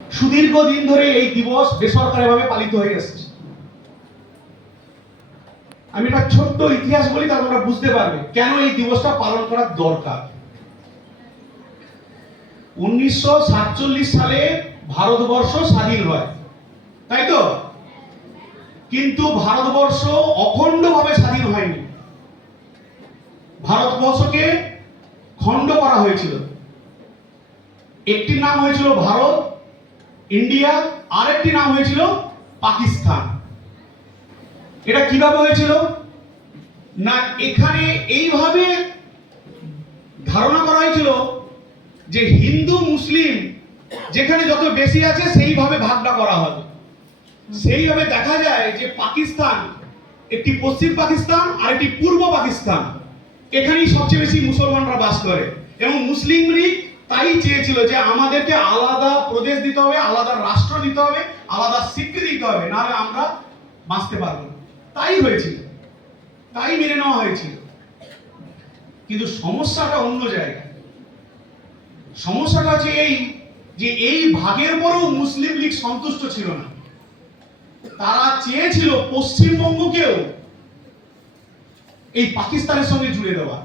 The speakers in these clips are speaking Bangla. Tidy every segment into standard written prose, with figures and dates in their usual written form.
সুদীর্ঘ দিন ধরে এই দিবস বেসরকারিভাবে পালিত হয়ে আসছে। আমি একটা ছোট্ট ইতিহাস বলি, তাহলে তোমরা বুঝতে পারবে কেন এই দিবসটা পালন করার দরকার। 1947 সালে ভারতবর্ষ স্বাধীন হয়, তাই তো? কিন্তু ভারতবর্ষ অখণ্ডভাবে স্বাধীন হয়নি। ভারতবর্ষকে খণ্ড করা হয়েছিল। একটি নাম হয়েছিল ভারত, ইন্ডিয়া, আরেকটি নাম হয়েছিল পাকিস্তান। এটা কিভাবে হয়েছিল না, এখানে এইভাবে ধারণা করা হয়েছিল যে হিন্দু মুসলিম যেখানে যত বেশি আছে সেইভাবে ভাগটা করা হবে। সেইভাবে দেখা যায় যে পাকিস্তান একটি পশ্চিম পাকিস্তান আর একটি পূর্ব পাকিস্তান, এখানেই সবচেয়ে বেশি মুসলমানরা বাস করে। এবং মুসলিম লীগ তাই চেয়েছিল যে আমাদেরকে আলাদা প্রদেশ দিতে হবে, আলাদা রাষ্ট্র দিতে হবে, আলাদা স্বীকৃতি দিতে হবে, নাহলে আমরা বাঁচতে পারবো না। তাই হয়েছিল, তাই মেনে নেওয়া হয়েছিল। কিন্তু সমস্যাটা অন্য জায়গায়। সমস্যাটা হচ্ছে এই যে এই ভাগের পরেও মুসলিম লীগ সন্তুষ্ট ছিল না। তারা চেয়েছিল পশ্চিমবঙ্গকেও এই পাকিস্তানের সঙ্গে জুড়ে দেওয়া।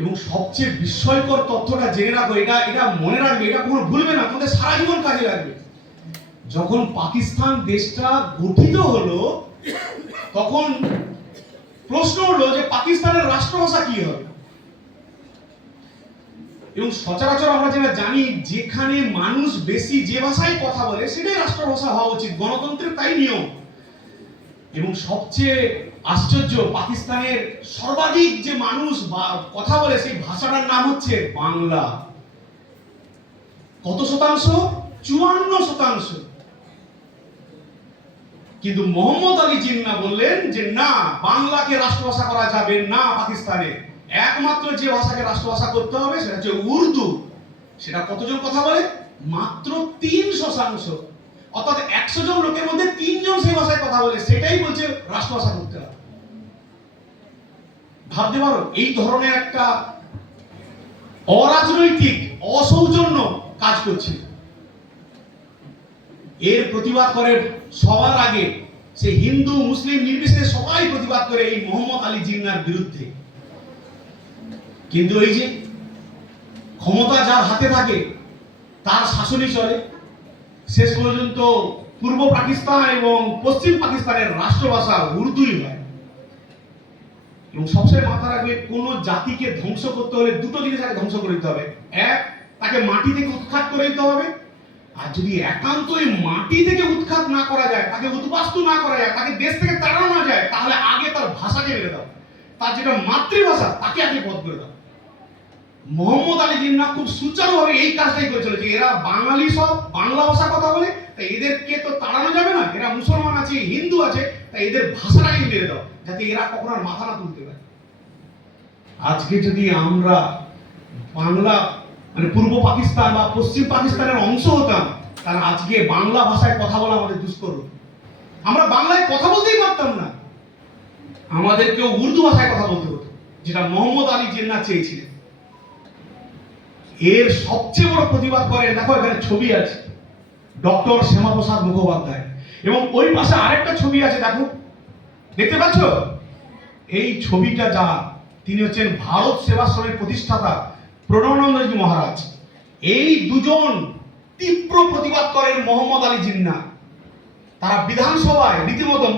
এবং সবচেয়ে বিস্ময়কর তথ্যটা জেনে রাখো, এটা মনে রাখবে, এটা কখনো ভুলবে না, তোমাদের সারা জীবন কাজে লাগবে। যখন পাকিস্তান দেশটা গঠিত হলো, তখন প্রশ্ন হলো যে পাকিস্তানের রাষ্ট্রভাষা কি হবে। এবং সচরাচর আমরা যেটা জানি, যেখানে মানুষ বেশি যে ভাষায় কথা বলে সেটাই রাষ্ট্রভাষা হওয়া উচিত, গণতন্ত্রের তাই নিয়ম। এবং সবচেয়ে আশ্চর্য, পাকিস্তানের সর্বাধিক যে মানুষ কথা বলে সেই ভাষাটার নাম হচ্ছে বাংলা। কত শতাংশ? 54%। কিন্তু মোহাম্মদ আলী জিন্নাহ বললেন যে না, বাংলাকে রাষ্ট্রভাষা করা যাবে না পাকিস্তানে। একমাত্র যে ভাষাকে রাষ্ট্রভাষা করতে হবে সেটা হচ্ছে উর্দু। সেটা কতজন কথা বলে? মাত্র 3%। অর্থাৎ 100 জন লোকের মধ্যে 3 জন সেই ভাষায় কথা বলে, সেটাই বলছে রাষ্ট্রভাষা করতে হবে। ভাবতে পারো, এই ধরনের একটা অরাজনৈতিক, অসৌজন্য কাজ করছে। এর প্রতিবাদ করে সবার আগে সে হিন্দু মুসলিম নির্বিশেষে সবাই প্রতিবাদ করে এই মোহাম্মদ আলী জিন্নাহর বিরুদ্ধে। কিন্তু এই যে ক্ষমতা যার হাতে থাকে তার শাসনই চলে। শেষ পর্যন্ত পূর্ব পাকিস্তান এবং পশ্চিম পাকিস্তানের রাষ্ট্রভাষা উর্দুই হয়। এবং সবসময় মাথা রাখবে, কোন জাতিকে ধ্বংস করতে হলে দুটো জিনিস আগে ধ্বংস করে দিতে হবে। এক, তাকে মাটি থেকে উৎখাত করে দিতে হবে। আর যদি একান্তই মাটি থেকে উৎখাত না করা যায়, তাকে উদ্বাস্তু না করা যায়, তাকে দেশ থেকে তাড়ানো না যায়, তাহলে আগে তার ভাষাকে মেরে দাও। তার যেটা মাতৃভাষা তাকে আগে বধ করে দাও। মোহাম্মদ আলী জিন্নাহ খুব সুচারুভাবে এই কাজটাই করেছিল যে এরা বাঙালি, সব বাংলা ভাষা কথা বলে, তাই এদেরকে তো তাড়ানো যাবে না। এরা মুসলমান আছে, হিন্দু আছে, তাই এদের ভাষাটাই মেরে দাও, যাতে এরা কখনো আর মাথা না তুলতে পারে। আজকে যদি আমরা বাংলা মানে পূর্ব পাকিস্তান বা পশ্চিম পাকিস্তানের অংশ হতাম, তাহলে আজকে বাংলা ভাষায় কথা বলা আমাদের দুষ্কর। আমরা বাংলায় কথা বলতেই পারতাম না, আমাদেরকেও উর্দু ভাষায় কথা বলতে হতো, যেটা মোহাম্মদ আলী জিন্নাহ চেয়েছিলেন। এর সবচেয়ে বড় প্রতিবাদ করেন, দেখো এখানে ছবি আছে, ডক্টর শ্যামাপ্রসাদ মুখোপাধ্যায়। এবং ওই পাশে আরেকটা ছবি আছে, দেখো, দেখতে পাচ্ছ? এই ছবিটা যা, তিনি হচ্ছেন ভারত সেবাশ্রমের প্রতিষ্ঠাতা প্রণবানন্দজি মহারাজ। এই দুজন তীব্র প্রতিবাদ করেন মোহাম্মদ আলী জিন্নাহ। তারা বিধানসভায় রীতিমতো,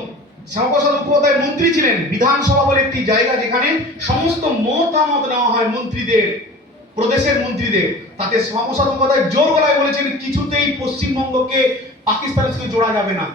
শ্যামাপ্রসাদ মুখোপাধ্যায় মন্ত্রী ছিলেন, বিধানসভা বলে একটি জায়গা যেখানে সমস্ত মতামত নেওয়া হয় মন্ত্রীদের, প্রদেশের মন্ত্রীদের। তাতে শ্যামাপ্রসাদ মুখোপাধ্যায় জোর গলায় বলেছেন কিছুতেই পশ্চিমবঙ্গকে পাকিস্তানের সঙ্গে জোড়া যাবে না।